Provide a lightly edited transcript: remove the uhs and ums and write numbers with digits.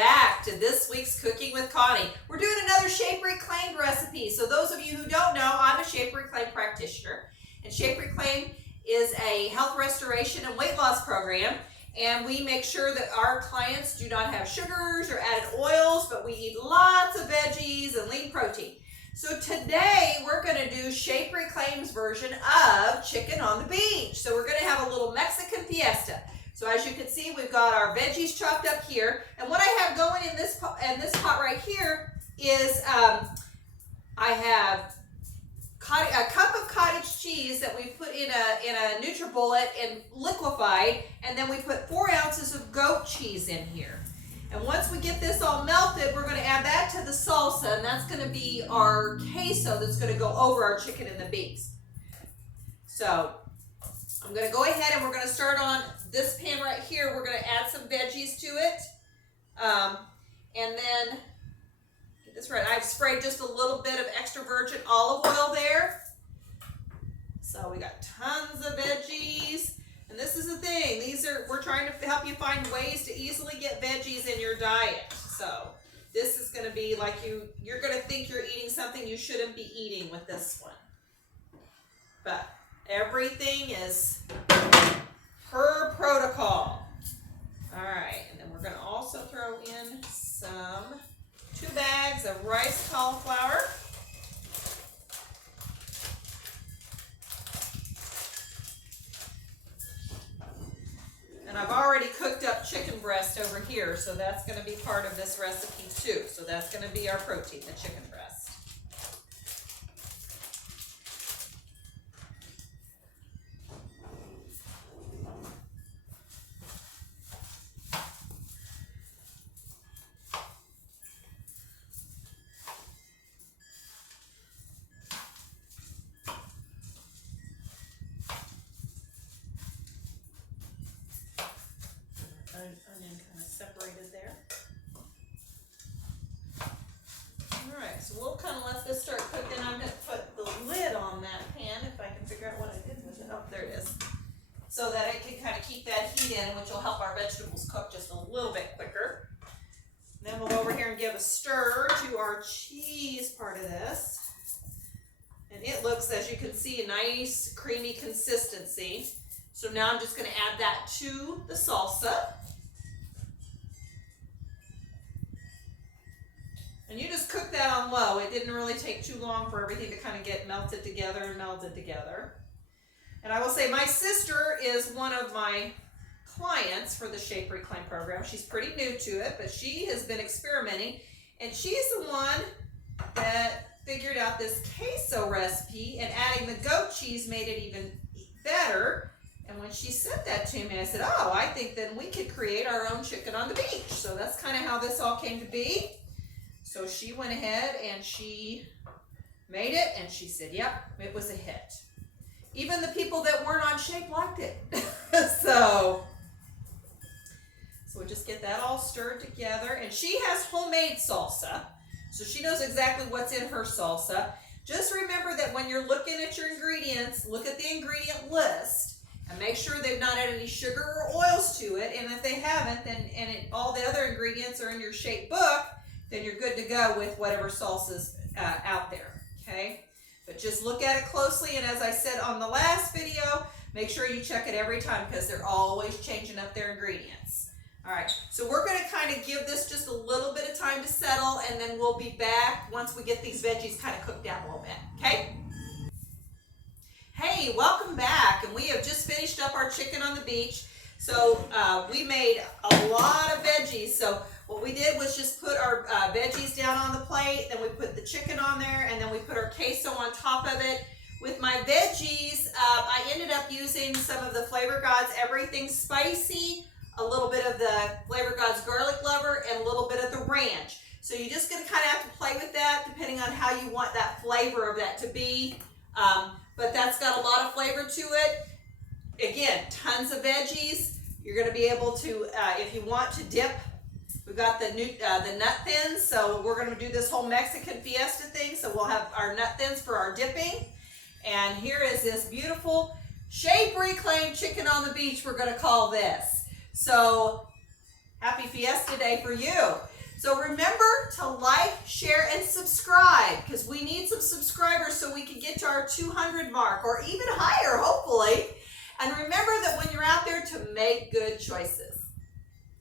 back to this week's Cooking with Connie. We're doing another Shape Reclaimed recipe. So those of you who don't know, I'm a Shape Reclaimed practitioner. And Shape Reclaimed is a health restoration and weight loss program. And we make sure that our clients do not have sugars or added oils, but we eat lots of veggies and lean protein. So today we're going to do Shape Reclaimed's version of chicken on the beach. So we're going to have a little Mexican fiesta. So as you can see, we've got our veggies chopped up here. And what I have going in this pot right here is I have a cup of cottage cheese that we put in a NutriBullet and liquefied. And then we put 4 ounces of goat cheese in here. And once we get this all melted, we're going to add that to the salsa. And that's going to be our queso that's going to go over our chicken and the beets. So I'm going to go ahead and we're going to start on this pan right here. We're going to add some veggies to it. And then, get this right, I've sprayed just a little bit of extra virgin olive oil there. So we got tons of veggies. And this is the thing, we're trying to help you find ways to easily get veggies in your diet. So this is going to be like you're going to think you're eating something you shouldn't be eating with this one. But everything is per protocol. All right, and then we're going to also throw in 2 bags of rice cauliflower. And I've already cooked up chicken breast over here, so that's going to be part of this recipe too. So that's going to be our protein, the chicken breast. Onion kind of separated there. Alright, so we'll kind of let this start cooking. I'm going to put the lid on that pan if I can figure out what I did with it. Oh, there it is. So that it can kind of keep that heat in, which will help our vegetables cook just a little bit quicker. Then we'll go over here and give a stir to our cheese part of this. And it looks, as you can see, a nice creamy consistency. So now I'm just going to add that to the salsa. And you just cook that on low. It didn't really take too long for everything to kind of get melted together and melded together. And I will say my sister is one of my clients for the Shape Reclaim program. She's pretty new to it, but she has been experimenting. And she's the one that figured out this queso recipe, and adding the goat cheese made it even better. And when she said that to me, I said, oh, I think then we could create our own chicken on the beach. So that's kind of how this all came to be. So she went ahead and she made it, and she said, yep, it was a hit. Even the people that weren't on Shape liked it. So we'll just get that all stirred together. And she has homemade salsa, so she knows exactly what's in her salsa. Just remember that when you're looking at your ingredients, look at the ingredient list. And make sure they've not added any sugar or oils to it. And if they haven't, then all the other ingredients are in your Shape book, then you're good to go with whatever salsa's out there, okay? But just look at it closely. And as I said on the last video, make sure you check it every time because they're always changing up their ingredients. All right, so we're going to kind of give this just a little bit of time to settle, and then we'll be back once we get these veggies kind of cooked down a little bit, okay? Hey, welcome back, and we have just finished up our chicken on the beach. So we made a lot of veggies. So what we did was just put our veggies down on the plate, then we put the chicken on there, and then we put our queso on top of it. With my veggies, I ended up using some of the Flavor Gods Everything Spicy, a little bit of the Flavor Gods Garlic Lover, and a little bit of the ranch. So you're just going to kind of have to play with that depending on how you want that flavor of that to be. But that's got a lot of flavor to it. Again, tons of veggies. You're going to be able to, if you want to dip, we've got the nut thins. So we're going to do this whole Mexican fiesta thing. So we'll have our nut thins for our dipping. And here is this beautiful Shape Reclaimed chicken on the beach, we're going to call this. So happy happy Fiesta Day for you. So remember to like, share, and subscribe, because we need some subscribers so we can get to our 200 mark, or even higher, hopefully. And remember that when you're out there, to make good choices.